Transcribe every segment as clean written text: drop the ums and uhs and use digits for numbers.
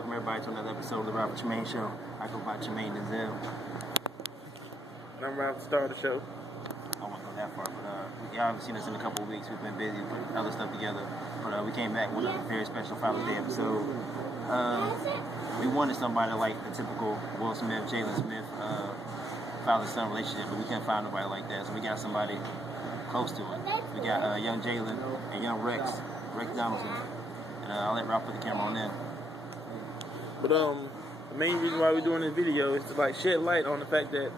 Welcome everybody to another episode of the Robert Tremaine Show. I go by Tremaine Denzel. And I'm Robert, star of the show. I won't go that far, but y'all haven't seen us in a couple of weeks. We've been busy putting other stuff together. But we came back with a very special Father's Day episode. We wanted somebody like the typical Will Smith, Jalen Smith, father-son relationship, but we couldn't find nobody like that. So we got somebody close to it. We got young Jalen and young Rex Donaldson. And I'll let Rob put the camera on them. But the main reason why we're doing this video is to like shed light on the fact that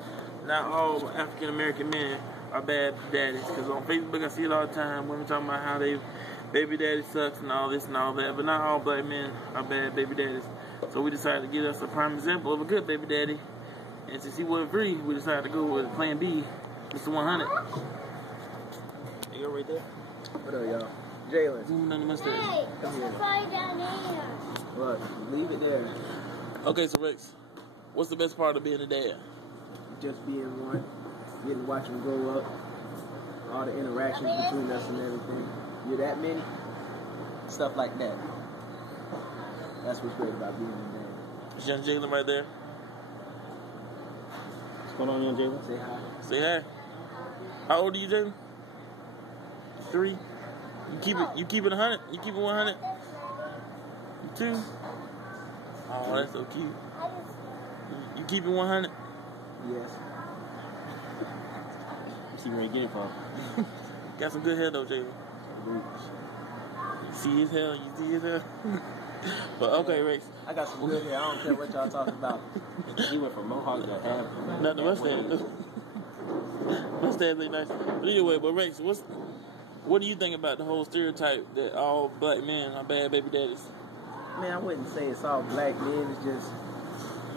not all African American men are bad daddies. Because on Facebook I see it all the time, women talking about how they baby daddy sucks and all this and all that. But not all black men are bad baby daddies. So we decided to give us a prime example of a good baby daddy. And since he wasn't free, we decided to go with Plan B, Mr. 100. You go right there. What up, y'all? Jalen. Zoom on the mustache. Hey, Come here. slide down here. Look, leave it there. Okay, so Rex, what's the best part of being a dad? Just being one, getting to watch him grow up, all the interactions between us and everything. You're that many, stuff like that. That's what's great about being a dad. Is young Jalen right there? What's going on, young Jalen? Say hi. Say hi. How old are you, Jalen? 3. You keep it 100? You keep it 100? You 2? Oh, that's so cute. You keep it 100? Yes. You see where he get it from. Got some good hair though, Jalen. You see his hair? You see his hair? But okay, Rex. I got some good hair. I don't care what y'all talking about. He went from Mohawk to half. Not the mustache. Mustache ain't nice. But anyway, but Rex, what do you think about the whole stereotype that all black men are bad baby daddies? Man, I wouldn't say it's all black men. It's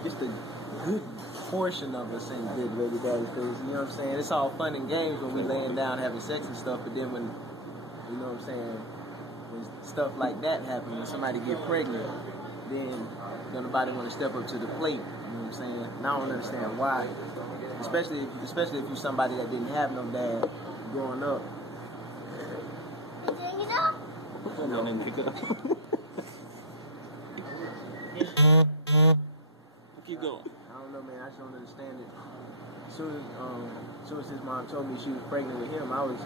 just a good portion of us ain't good baby daddies. Because, you know what I'm saying? It's all fun and games when we laying down having sex and stuff. But then when, you know what I'm saying, when stuff like that happens, when somebody get pregnant, then nobody want to step up to the plate. You know what I'm saying? And I don't understand why. Especially if you're somebody that didn't have no dad growing up. Keep going. I don't know, man. I just don't understand it. As soon as his mom told me she was pregnant with him, I was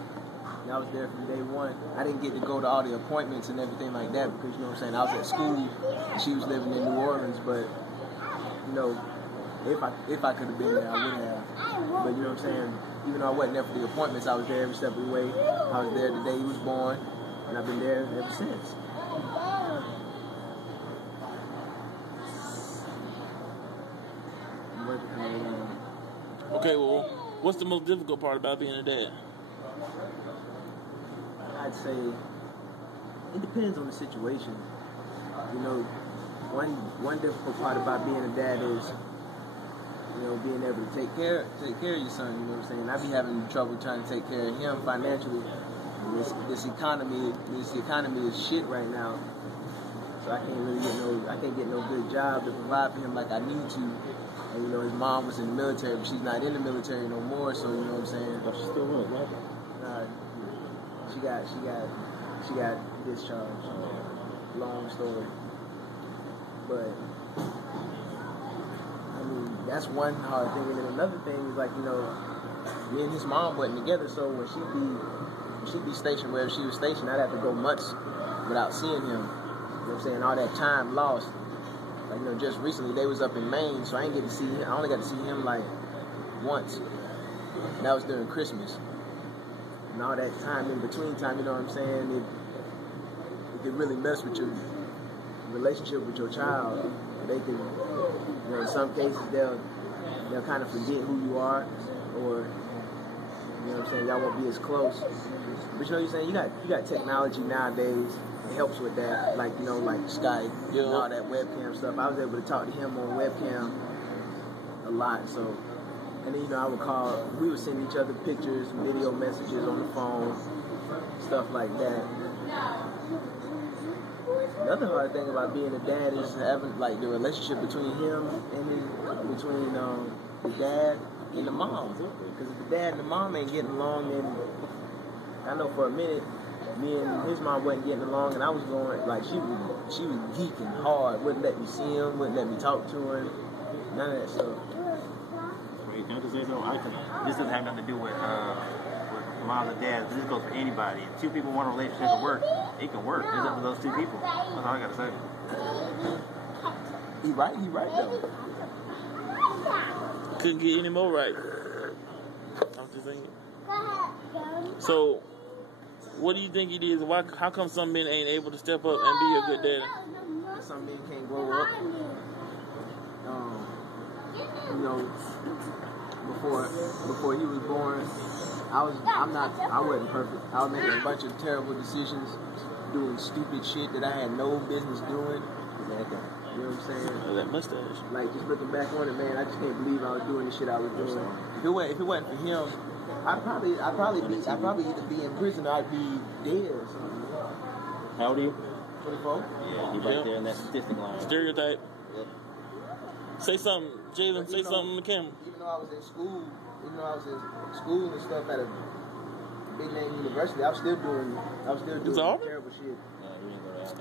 there from day one. I didn't get to go to all the appointments and everything like that because, you know what I'm saying, I was at school and she was living in New Orleans. But, you know, if I could have been there, I would have. But, you know what I'm saying, even though I wasn't there for the appointments, I was there every step of the way. I was there the day he was born, and I've been there ever since. Okay, well, what's the most difficult part about being a dad? I'd say it depends on the situation. You know, one difficult part about being a dad is, you know, being able to take care of your son. You know what I'm saying? I be having trouble trying to take care of him financially. This economy is shit right now. So I can't get no good job to provide for him like I need to. And, you know, his mom was in the military, but she's not in the military no more. So, you know what I'm saying? But she still with it, right? She got discharged. Long story. But I mean, that's one hard thing. And then another thing is, like, you know, me and his mom wasn't together, so when she'd be stationed wherever she was stationed, I'd have to go months without seeing him. You know what I'm saying? All that time lost. Like, you know, just recently they was up in Maine, so I ain't get to see him. I only got to see him like once. And that was during Christmas. And all that time in between time, you know what I'm saying? It can really mess with your relationship with your child. They can, you know, in some cases they'll kind of forget who you are, or, you know what I'm saying, y'all won't be as close. But, you know what I'm saying, you got technology nowadays. It helps with that, like, you know, like Skype and all that webcam stuff. I was able to talk to him on webcam a lot, so. And then, you know, I would call, we would send each other pictures, video messages on the phone, stuff like that. Another hard thing about being a dad is having, like, the relationship between him and between the dad and the mom. Because if the dad and the mom ain't getting along, then I know for a minute, me and his mom wasn't getting along, and I was going like she was geeking hard, wouldn't let me see him, wouldn't let me talk to him, none of that stuff. Wait, can I just say something? This doesn't have nothing to do with moms and dads. This goes for anybody. If two people want a relationship to work, it can work. It's up to those two people. That's all I gotta say. He right though. Couldn't get any more right. I'm just saying. So, what do you think it is? Why? How come some men ain't able to step up and be a good daddy? Some men can't grow up. You know, before he was born, I wasn't perfect. I was making a bunch of terrible decisions, doing stupid shit that I had no business doing. You know what I'm saying? Oh, that mustache. Like, just looking back on it, man, I just can't believe I was doing the shit I was doing. If it wasn't for him, I'd probably either be in prison or I'd be dead or something. How old are you? 24. Yeah, you right there in that statistic line. Stereotype. Yep. Say something, Jalen. Say something on the camera. Even though I was in school, and stuff at a big name university, I was still doing terrible shit.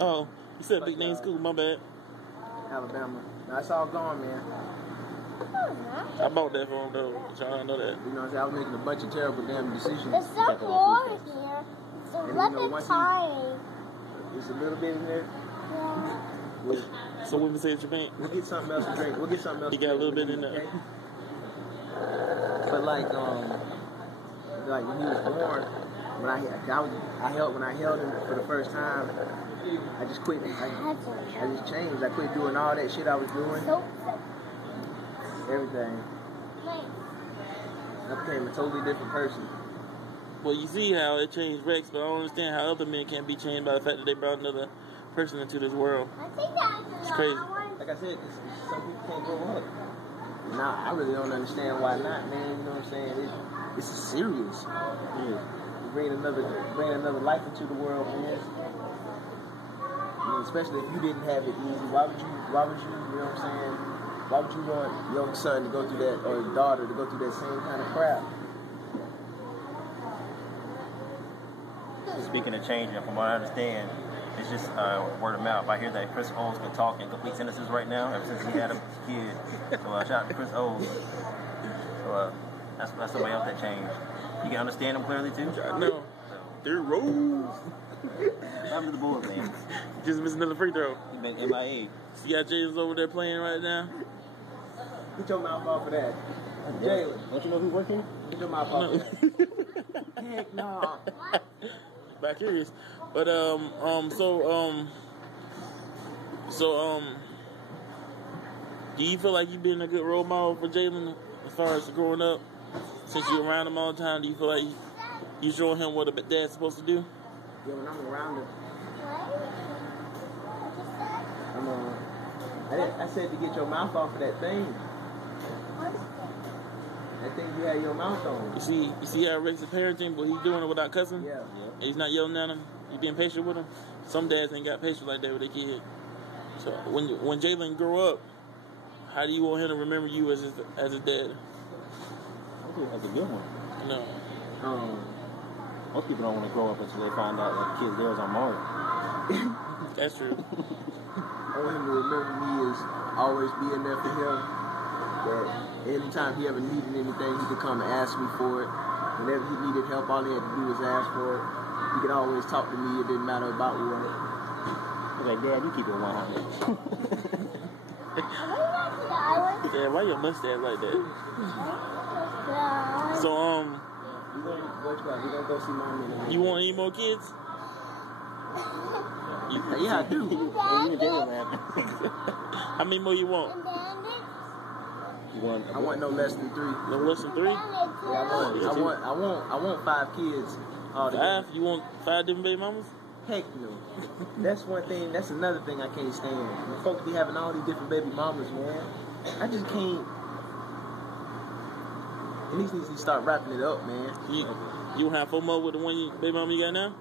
Oh, you said big name school. My bad. Alabama. Now, it's all gone, man. I bought that for him though. Y'all don't know that. You know what I'm saying? I was making a bunch of terrible damn decisions. There's some more here. So let me try. There's a little bit in there. Yeah. So what we say at your bank? We'll get something else to drink. You got a little bit in there. Okay? But like when he was born, when I held him for the first time, I just quit. I just changed. I quit doing all that shit I was doing. Everything. I became a totally different person. Well, you see how it changed Rex, but I don't understand how other men can't be changed by the fact that they brought another person into this world. It's crazy. Like I said, some people can't grow up. Now, I really don't understand why not, man. You know what I'm saying? It's serious. Yeah. Bring another life into the world, man. I mean, especially if you didn't have it easy. Why would you, you know what I'm saying? Why would you want your son to go through that, or your daughter to go through that same kind of crap? Speaking of changing, from what I understand, it's just word of mouth. I hear that Chris Oles can talk in complete sentences right now, ever since he had a kid. So shout out to Chris Oles. So that's somebody else that changed. You can understand him clearly too? No. They're rolls. I'm to the Bulls, man. Just missed another free throw. He's been MIA. You got James over there playing right now? Get your mouth off of that. Jalen. Don't you know who's working? Get your mouth off of that. Heck no. Back curious. But do you feel like you've been a good role model for Jalen as far as growing up? Since you're around him all the time, do you feel like you showing him what a dad's supposed to do? Yeah, when I'm around him, I said to get your mouth off of that thing. That thing you had your mouth on. You see how Rex is parenting, but he's doing it without cussing? Yeah. He's not yelling at him. He's being patient with him. Some dads ain't got patience like that with their kid. So when Jalen grow up, how do you want him to remember you as his dad? I think that's a good one. No. Most people don't want to grow up until they find out that the kids theirs are married. That's true. I want him to remember me as always being there for him. That anytime he ever needed anything, he could come and ask me for it. Whenever he needed help, all he had to do was ask for it. He could always talk to me. It didn't matter about what. I was like, Dad, you keep it 100. Yeah, why your mustache like that? So, We're gonna go see Mommy in a minute. you want any more kids? Yeah, I do. How many more you want? I want no less than 3. No less than 3? Yeah, I want 5 kids. 5? You want 5 different baby mamas? Heck no. That's one thing. That's another thing I can't stand. When folks be having all these different baby mamas, man. I just can't. At least needs to start wrapping it up, man. You want to have 4 more with the baby mama you got now?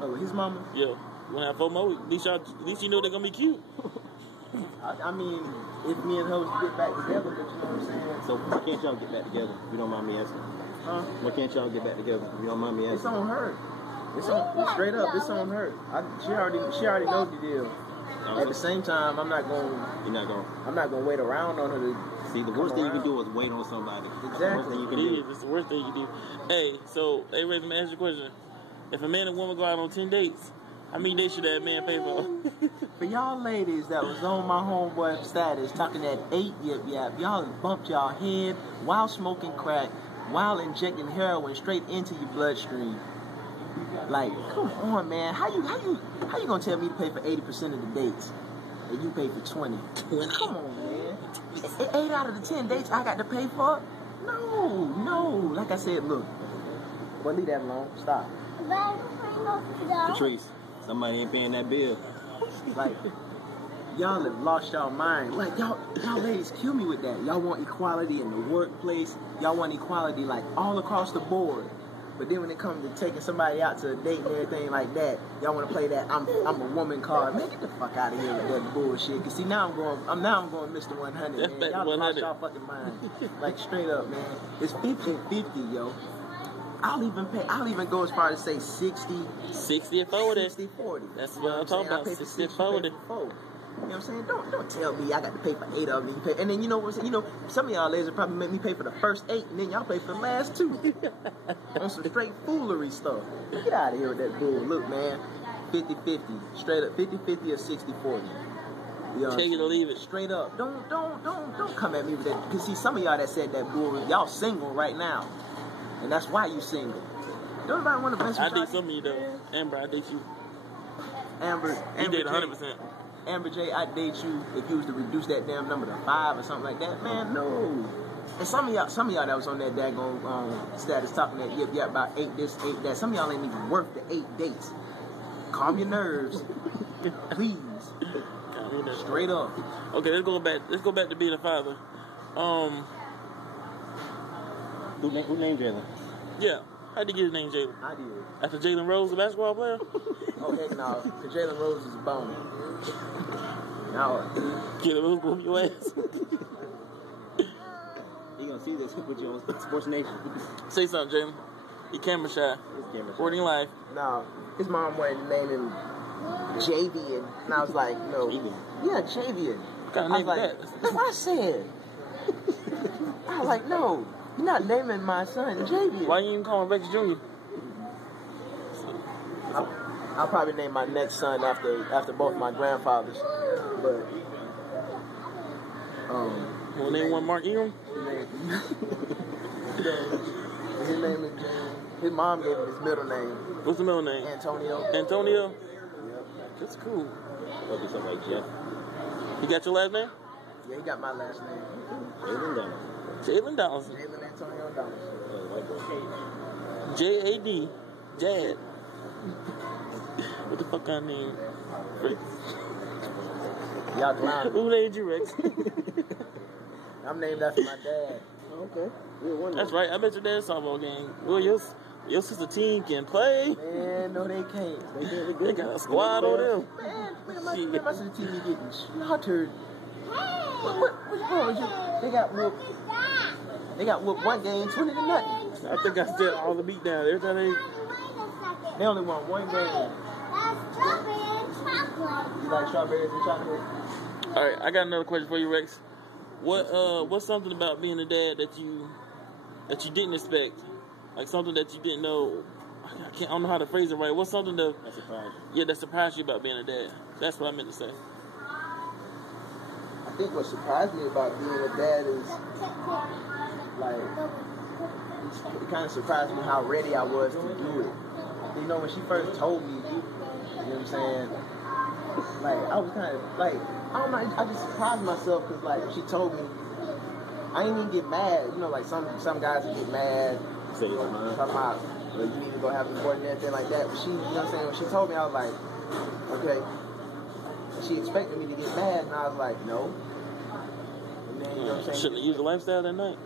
Oh, his mama? Yeah. You want to have 4 more? At least you know they're going to be cute. I mean, if me and her get back together, but you know what I'm saying? So why can't y'all get back together? If you don't mind me asking. Huh? Why can't y'all get back together? If you don't mind me asking. It's on her. It's on straight up. It's on her. She already knows the deal. At the same time, I'm not gonna wait around on her to. See, the worst thing you can do is wait on somebody. Exactly. That's the worst thing you can do. It's the worst thing you can do. Hey, so, hey, Ray, let me ask you a question. If a man and woman go out on 10 dates, how many dates should that man pay for? For y'all ladies that was on my homeboy status talking that 8 yip, y'all bumped y'all head while smoking crack, while injecting heroin straight into your bloodstream. Like, come on, man. How you gonna tell me to pay for 80% of the dates and you pay for 20? Come on, man. 8 out of the 10 dates I got to pay for? No. Like I said, look. Well, leave that alone. Stop. Patrice, somebody ain't paying that bill. Like, y'all have lost y'all mind. Like, y'all ladies kill me with that. Y'all want equality in the workplace. Y'all want equality, like, all across the board. But then when it comes to taking somebody out to a date and everything like that, y'all want to play that I'm a woman card. Man, get the fuck out of here with that bullshit. Cause see, now I'm going Mr. 100, man. Y'all lost y'all fucking mind. Like, straight up, man. It's 50-50, yo. I'll even go as far as say 60. 60-40. 60-40. That's what I'm talking about. 60-40. You know what I'm saying? Don't tell me I got to pay for 8 of them. And then you know what I'm saying? You know, some of y'all ladies will probably make me pay for the first 8, and then y'all pay for the last 2. On some straight foolery stuff. Get out of here with that bull. Look, man, 50-50. Straight up, 50-50 or 60-40. You know, take it or leave it. Straight up. Don't come at me with that. Because see, some of y'all that said that bull, y'all single right now. And that's why you single. Don't nobody want to mess with you. I date some of you, though. Amber, I date you. Amber you date 100%. Amber J, I date you if you was to reduce that damn number to 5 or something like that. Man, no. And some of y'all that was on that daggone status talking that yip about 8 this, 8 that. Some of y'all ain't even worth the 8 dates. Calm your nerves, please. Straight up. Okay, let's go back to being a father. Who named Jalen? Yeah. How'd you get his name Jalen? I did. After Jalen Rose, the basketball player? Oh, heck no. Because Jalen Rose is a bum. No. Jalen Rose gonna whoop your ass. He gonna see this, put you on Sports Nation. Say something, Jalen. You camera shy. Recording live. No. His mom wanted to name him Javian. And I was like, no. Javian? Yeah, Javian. What kind of name is that? That's what I said. I was like, no. You're not naming my son Javian. Why you even call him Rex Jr.? I'll probably name my next son after both my grandfathers. But we'll name one Mark Ingram. His name is James. His mom gave him his middle name. What's the middle name? Antonio. Antonio? Yep. That's cool. I'll do something like Jeff. You got your last name? Yeah, he got my last name. Jalen Donaldson. Jalen Donaldson. Jalen Antonio Donaldson. J-A-D. Jad. What the fuck I name? Rex. Y'all clowning. Who named you, Rex? I'm named after my dad. Okay. That's right. I bet your dad's softball game. Well, your sister team can play. Man, no, they can't. They got a squad on them. Man, my sister team getting slaughtered. What's wrong with you? They got whooped one game, 20 to nothing. I think I said all the beat down every time they only won one game. You like strawberries and chocolate? All right, I got another question for you, Rex. What's something about being a dad that you didn't expect? Like something that you didn't know. I don't know how to phrase it right. What's something that surprised? Yeah, that surprised you about being a dad. That's what I meant to say. I think what surprised me about being a dad is like it kind of surprised me how ready I was to do it. You know, when she first told me, you know what I'm saying? Like I was kind of like I don't know. I just surprised myself because like she told me, I didn't even get mad. You know, like some guys would get mad. Talking about you need to go have an abortion and everything like that. But she, you know what I'm saying? When she told me, I was like, okay. She expected me to get mad, and I was like, no. And then, you know what I'm saying? Shouldn't have used the lifestyle that night.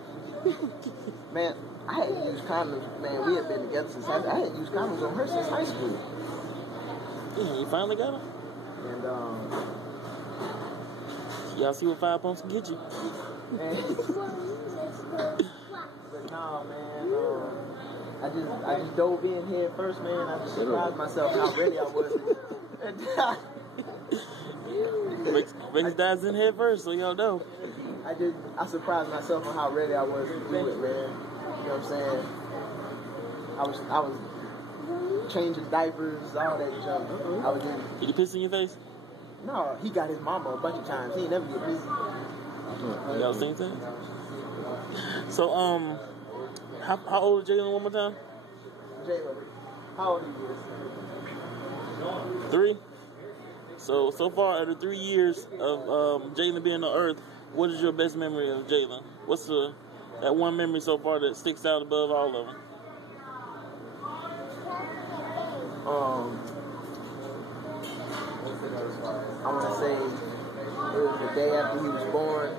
Man, I hadn't used condoms. Man, we had been together since high school. I hadn't used condoms on her since high school. Yeah, you finally got her? And, y'all see what 5 pumps can get you. But no, man. I just dove in head first, man. I just surprised myself how ready I was. Rex dives in head first, so y'all know. I surprised myself on how ready I was to do it, man. You know what I'm saying? I was changing diapers, all that junk. I was doing. Did you piss in your face? No, he got his mama a bunch of times. He ain't never get busy. You got the same thing? So, how old is Jalen one more time? Jalen, how old are you? 3? So far, out of 3 years of Jalen being on Earth, what is your best memory of Jalen? What's that one memory so far that sticks out above all of them? I want to say it was the day after he was born,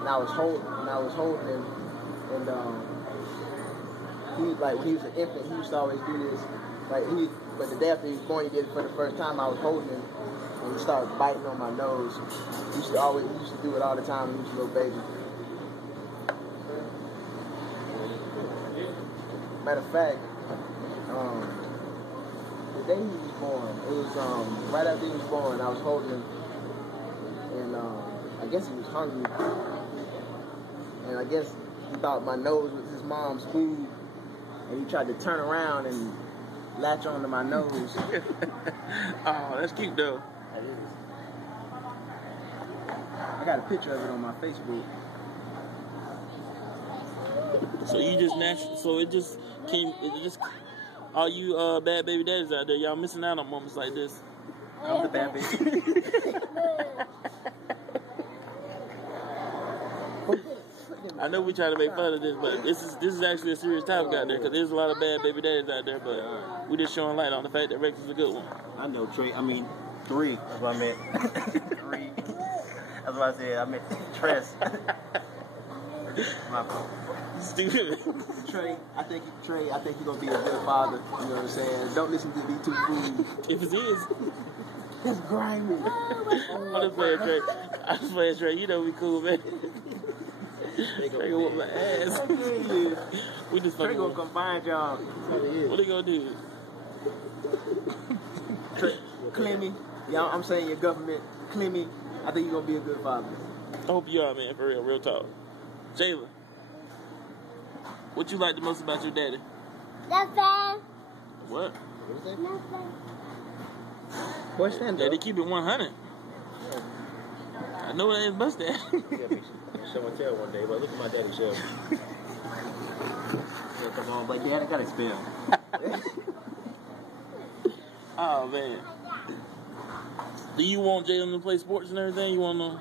and I was holding him, and he like when he was an infant, he used to always do this. But the day after he was born, he did it for the first time. I was holding him, and he started biting on my nose. He used to do it all the time when he was a little baby. Matter of fact, the day he was born, it was right after he was born. I was holding him, and I guess he was hungry, and I guess he thought my nose was his mom's food, and he tried to turn around and latch onto my nose. Oh, that's cute though. That is. I got a picture of it on my Facebook. So you just all you bad baby daddies out there, y'all missing out on moments like this. I'm the bad baby. I know we try to make fun of this, but this is actually a serious topic out there because there's a lot of bad baby daddies out there, but we just showing light on the fact that Rex is a good one. I know 3. That's what I meant. 3. That's what I said. I meant Tress. My fault. Stupid. Trey, I think you're gonna be a good father. You know what I'm saying? Don't listen to these two fools. If it is. It's grimy. I'm just playing Trey. I'm just playing Trey. You know we cool, man. They gonna whoop my ass. We just Trey fucking. gonna come find y'all. What they gonna do? Trey, Clemmy, y'all, I'm saying your government, Clemmy, I think you're gonna be a good father. I hope you are, man. For real talk. Jayla, what you like the most about your daddy? Nothing. What? Nothing. Boy, stand Daddy, up. keep it 100. I know that ain't mustache. Show and tell one day, but look at my daddy show. Come on, like Dad, I got expelled. Oh man. Do you want Jalen to play sports and everything? You wanna,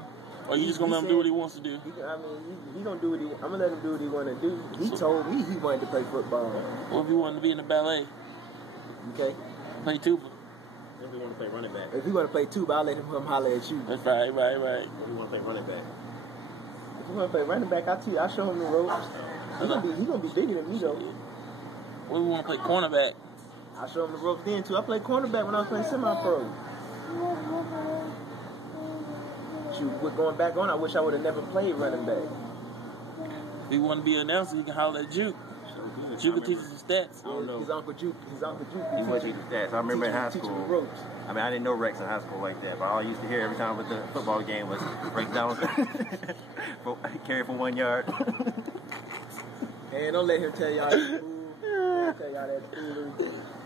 or you just gonna let him do what he wants to do? He gonna do what I'm gonna let him do what he wanna do. He told me he wanted to play football. What if you wanted to be in the ballet? Okay. Play tuba. If we want to play running back. If he wanna play tuba, I'll let him come holler at you. That's right. If we want to play running back. If you wanna play running back, I'll show him the ropes. He gonna be bigger than me though. What if we want to play cornerback? I'll show him the ropes then too. I played cornerback when I was playing semi-pro. Shoot, with going back on, I wish I would have never played running back. If you want to be an announcer, you can holler at Juke. Juke will teach you some stats. I don't know. His Uncle Juke. He was teaching stats. I remember in high school. Ropes. I mean, I didn't know Rex in high school like that, but all I used to hear every time with the football game was Rex down, carry for 1 yard. And don't let him tell y'all that fool. Tell y'all that fool.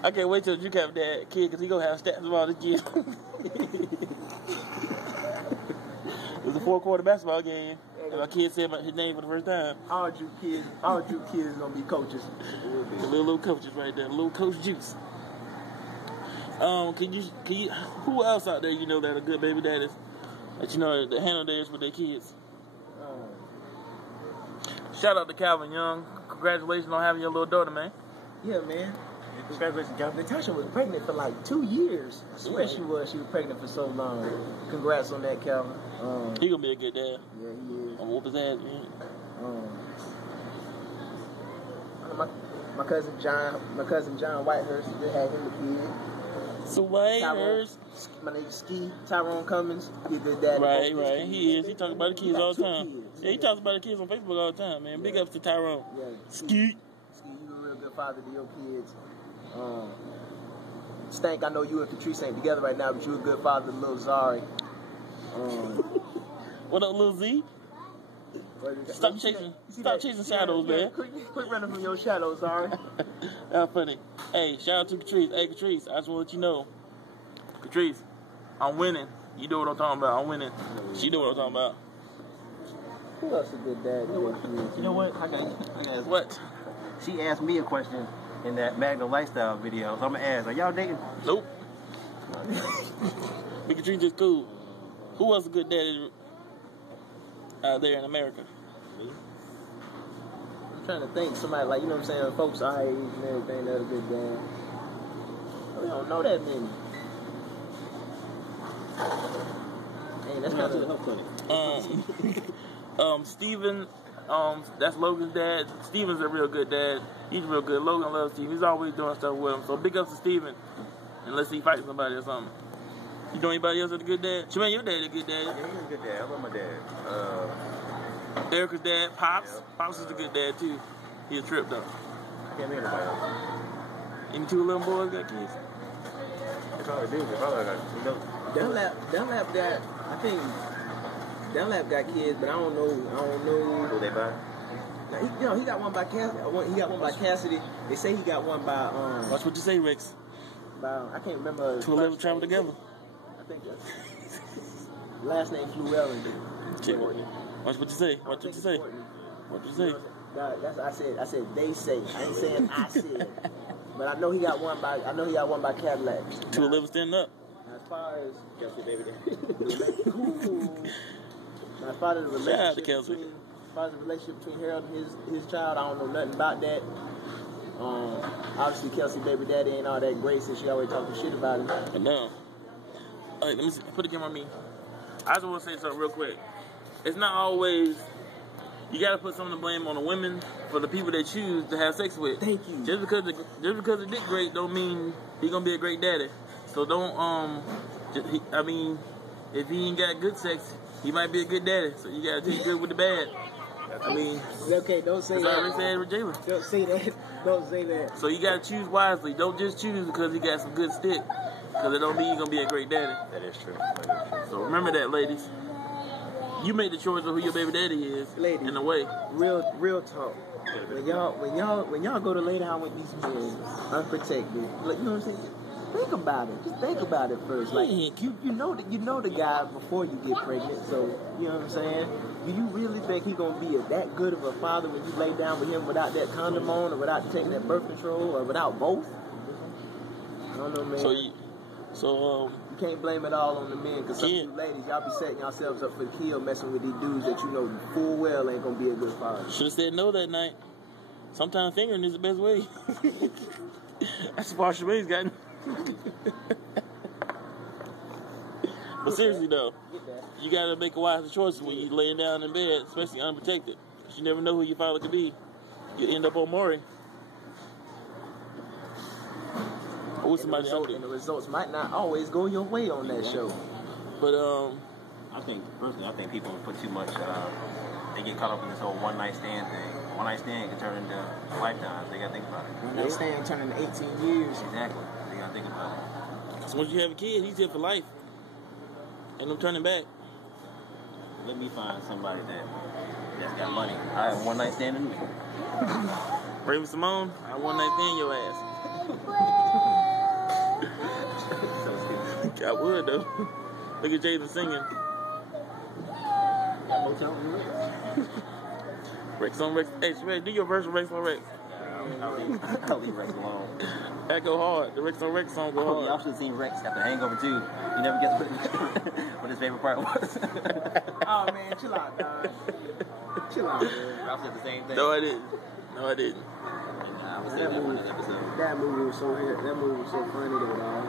I can't wait till Juke have that kid because he gonna have stats of all the kids. It's a 4-quarter basketball game, and my kid said his name for the first time. All Juke kids gonna be coaches. The little coaches right there, little Coach Juice. Can you? Who else out there you know that are good baby daddies that you know that handle theirs with their kids? Shout out to Calvin Young. Congratulations on having your little daughter, man. Yeah, man. Congratulations, Calvin. Natasha was pregnant for like 2 years. I swear she was. She was pregnant for so long. Congrats on that, Calvin. He gonna be a good dad. Yeah, he is. I'm gonna whoop his ass, man. My cousin John Whitehurst just had him a kid. So Whitehurst. My nigga Ski, Tyrone Cummins, he's the dad. Right. He is. He talks about the kids all the time. Yeah, he talks about the kids on Facebook all the time, man. Big ups to Tyrone. Yeah. Ski. Ski, you a real good father to your kids. Stank, I know you and Patrice ain't together right now, but you a good father to little Zari. What up, Lil Z? Stop chasing shadows, man. Quit running from your shadows, Zari. That's funny. Hey, shout out to Catrice. Hey, Catrice, I just want to let you know. Catrice, I'm winning. You know what I'm talking about. I'm winning. She know what I'm talking about. Who else a good dad? You know what? I got ask. What? She asked me a question in that Magnum Lifestyle video, so I'm gonna ask, are y'all dating? Nope. Me and Catrice just cool. Who else a good daddy out there in America? I'm trying to think. Somebody like, you know what I'm saying, folks our age and everything that a good dad. We don't know that many. Hey, that's kind of the health clinic. Steven, that's Logan's dad. Steven's a real good dad. He's real good. Logan loves Steven. He's always doing stuff with him. So big ups to Steven. Unless he fights somebody or something. You know anybody else that's a good dad? Shemaine, your dad is a good dad. Yeah, he's a good dad. I love my dad. Erica's dad, Pops. Yeah. Pops is a good dad too. He a trip though. I can't think of anybody else. Any two little boys got kids? They probably do. They probably got, you know. Dunlap got, I think Dunlap got kids, but I don't know. Who they buy? Now, he got one by Cassidy. He got one by Cassidy. They say he got one by Watch what you say, Rex. I can't remember. Two little travel together. I think that's last name Llewellyn. Watch what you say. Watch what you say. What you say? That's what I said. I said they say. I ain't saying I said. But I know he got one by. Cadillac. Two living standing up. As far as Kelsey, baby. as far as the Shout out to relationship Kelsey. between, as far as the relationship between Harold and his child, I don't know nothing about that. Obviously Kelsey baby daddy ain't all that great, since she always talking shit about him. I know. All right, let me see. Put the camera on me. I just want to say something real quick. It's not always. You gotta put some of the blame on the women for the people they choose to have sex with. Thank you. Just because the dick great don't mean he gonna be a great daddy. So don't if he ain't got good sex, he might be a good daddy. So you gotta take good with the bad. I mean, Okay, don't say as I that. already said with Jalen. Don't say that. Don't say that. So you gotta choose wisely. Don't just choose because he got some good stick. Because it don't mean he's gonna be a great daddy. That is true. That is true. So remember that, ladies. You made the choice of who your baby daddy is. Ladies. In a way. Real talk. When y'all go to lay down with these men unprotected, like, you know what I'm saying? Think about it. Just think about it first. Like you know the guy before you get pregnant. So you know what I'm saying? Do you really think he gonna be that good of a father when you lay down with him without that condom on, or without taking that birth control, or without both? I don't know, man. So You can't blame it all on the men, because some of you ladies, y'all be setting yourselves up for the kill, messing with these dudes that you know full well ain't gonna be a good father. should have said no that night. Sometimes fingering is the best way. That's the part Shemane's gotten. But seriously though, you gotta make a wise choice when you laying down in bed, especially unprotected. You never know who your father could be. You end up on Maury. Or with somebody older. And the results might not always go your way on that show. But I think people put too much. They get caught up in this whole one night stand thing. One night stand can turn into lifetimes. They gotta think about it. One night stand turning into 18 years. Exactly. They gotta think about it. so once you have a kid, he's here for life. Ain't no turning back. Let me find somebody that's got money. I have one night stand in me. Raven Simone, I one night stand your ass. So stupid. I would though. Look at Jaden singing. Hotel room. Rex on Rex. Hey, Shrek, do your verse of Rex on Rex. I'll leave Rex alone. That go hard. The Rex on Rex song go Y'all hard. should have seen Rex after Hangover 2. He never gets what his favorite part was. Oh man, chill out, dog. Chill out, man. Ralph said the same thing. No, I didn't. I was saying that one episode. That movie was so funny though, dog.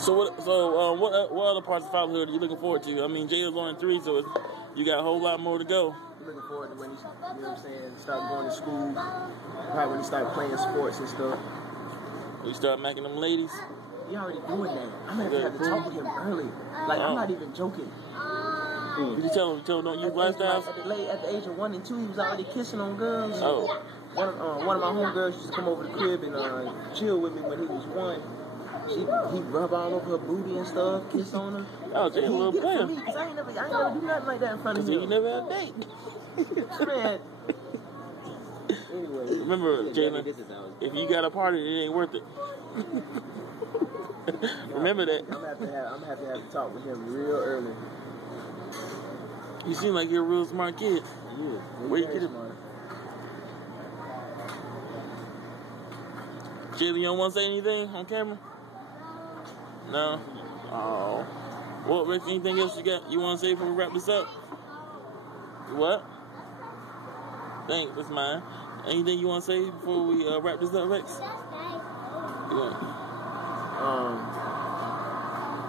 So what other parts of fatherhood are you looking forward to? I mean, Jay is on 3, so you got a whole lot more to go. I'm looking forward to when he, you know what I'm saying, start going to school. Probably when he start playing sports and stuff. You start macking them ladies. He already doing that. I'm gonna have to talk with him early. Like, I'm not even joking. Did you tell him don't use lifestyles? At the age of 1 and 2, he was already kissing on girls. Oh. One of my homegirls used to come over the crib and chill with me when he was 1. He'd rub all over her booty and stuff, kiss on her. Oh, damn, little player. Cause I ain't never do nothing like that in front of him. You never had a date. Man. Anyway, remember, Jalen, if you got a party, it ain't worth it. Remember that. I'm gonna have to have a talk with him real early. You seem like you're a real smart kid. Yeah, where you get it? Jalen, you don't want to say anything on camera? No? Oh. What, Rick, anything else you want to say before we wrap this up? What? Thanks, that's mine. Anything you want to say before we wrap this up, Rex? Yeah.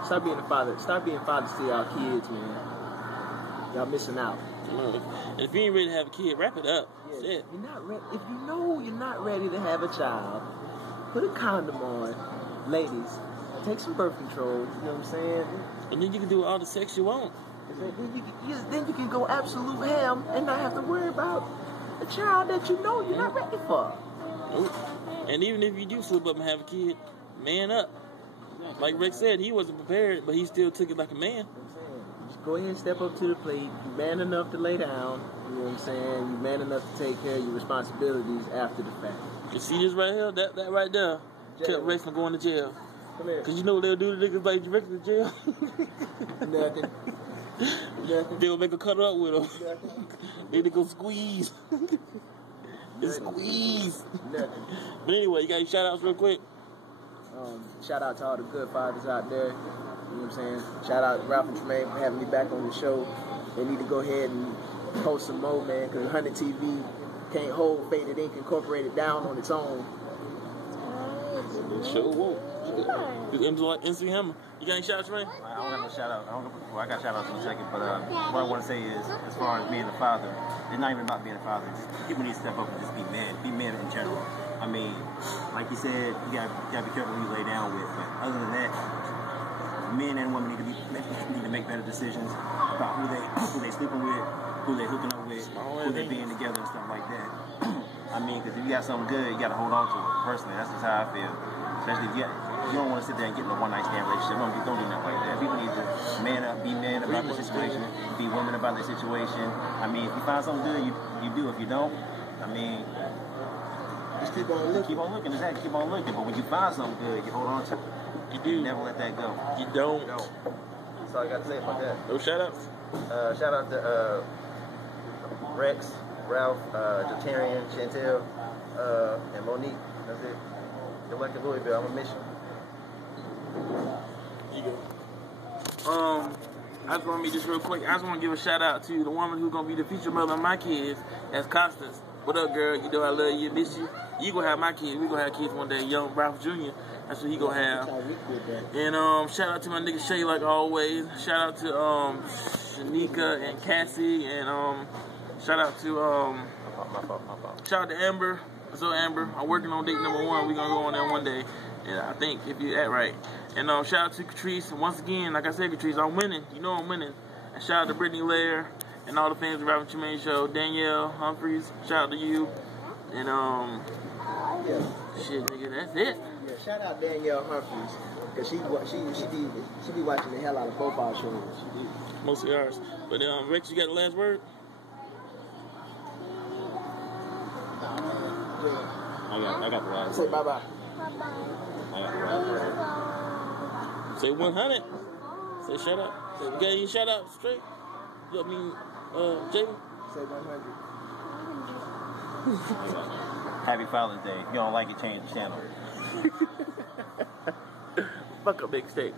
Stop being fathers to y'all kids, man. Y'all missing out. If you ain't ready to have a kid, wrap it up. Yeah, Shit. You're not ready. If you know you're not ready to have a child, put a condom on, ladies. Take some birth control. You know what I'm saying? And then you can do all the sex you want. Then you can go absolute ham and not have to worry about a child that you know you're not ready for. And even if you do slip up and have a kid, man up. Like Rick said, he wasn't prepared, but he still took it like a man. Just go ahead and step up to the plate. You're man enough to lay down. You know what I'm saying? You're man enough to take care of your responsibilities after the fact. You see this right here? That right there kept Rex from going to jail. Come here. Cause you know what they'll do to niggas like Rex in jail? Nothing. They'll make a cut up with him. They go squeeze. Squeeze. Nothing. But anyway, you got any shout outs real quick? Shout out to all the good fathers out there. You know what I'm saying? Shout out to Ralph and Tremaine for having me back on the show. They need to go ahead and post some more, man, because 100 TV can't hold Faded Ink Incorporated down on its own. Show won't. MC Hammer. You got any shout outs, Tremaine? I don't got no shout out. I got shout outs in a second, but what I want to say is, as far as being a father, it's not even about being a father. Just people need to step up and just be men in general. I mean, like you said, you gotta be careful who you lay down with. But other than that, men and women need to make better decisions about who they sleeping with, who they hooking up with, who they being together and stuff like that. I mean, because if you got something good, you gotta hold on to it. Personally, that's just how I feel. Especially if you don't want to sit there and get in a one-night stand relationship. Don't do nothing like that. People need to man up, be men about their situation, be women about their situation. I mean, if you find something good, you do. If you don't, I mean, just keep on looking. Keep on looking, exactly. Keep on looking. But when you find something good, you hold on to it. You do. Never let that go. You don't. That's all I got to say about that. No shout outs? Shout out to Rex, Ralph, Jatarian, Chantel, and Monique. That's it. Good luck in Louisville. I'm going to miss you. You go. I just want to be just real quick. I just want to give a shout out to the woman who's going to be the future mother of my kids. That's Constance. What up, girl? You know I love you, miss you. You going to have my kids. We going to have kids one day. Young Ralph Jr. That's what he going to have. And shout out to my nigga Shay like always. Shout out to Shanika and Cassie. And shout out to shout out to Amber. So Amber, I'm working on date number 1. We're going to go on there one day. And I think, if you act right. And shout out to Catrice. And once again, like I said, Catrice, I'm winning. You know I'm winning. And shout out to Brittany Lair and all the fans of the Ralph and Tremaine Show. Danielle Humphreys, shout out to you. And, shit, nigga, that's it. Yeah, shout out Danielle Humphreys. Because she be watching the hell out of both our shows. She do. Mostly ours. But, Rex, you got the last word? I got the last. Say bye-bye. I got the last word. Say 100. Say shout out. Say, you got any shout out straight? I mean, Jalen? Say 100. Happy Father's Day. If you don't like it, change the channel. Fuck a big steak.